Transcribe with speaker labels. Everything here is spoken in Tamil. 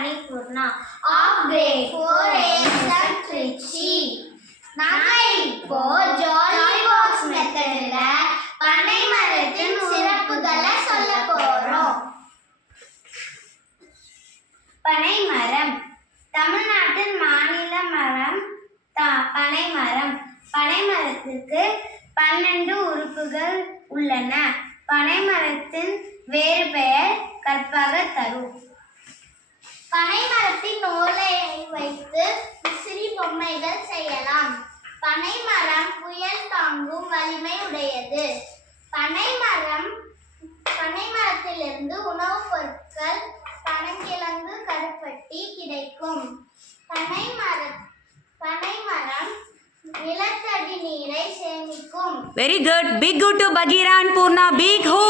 Speaker 1: I of grade 4 ASM Trichy. இப்போ ஜாலி பாக்ஸ் மெத்தடில் பனை மரத்தின் சிறப்புகளை சொல்ல போறோம். பனை மரம் தமிழ்நாட்டின் மாநில மரம் பனை மரம் பனை மரத்திற்கு பன்னெண்டு உறுப்புகள் உள்ளன. பனை மரத்தின் வேறு பெயர் கற்பக தரும் பனை மரத்தின் ஓலையை வைத்து விசிறி பொம்மைகள் செய்யலாம். பனை மரம் புயல் தாங்கும் வலிமை உடையது. பனை மரம் பனை மரத்திலிருந்து உணவுப் பொருட்கள் பனங்கிழங்கு கருப்பட்டி கிடைக்கும். பனை மரம் பனை மரம் நிலத்தடி நீரை சேமிக்கும்.
Speaker 2: Very good pick good to பகீரான் பூர்ணா பிக் ஹூ.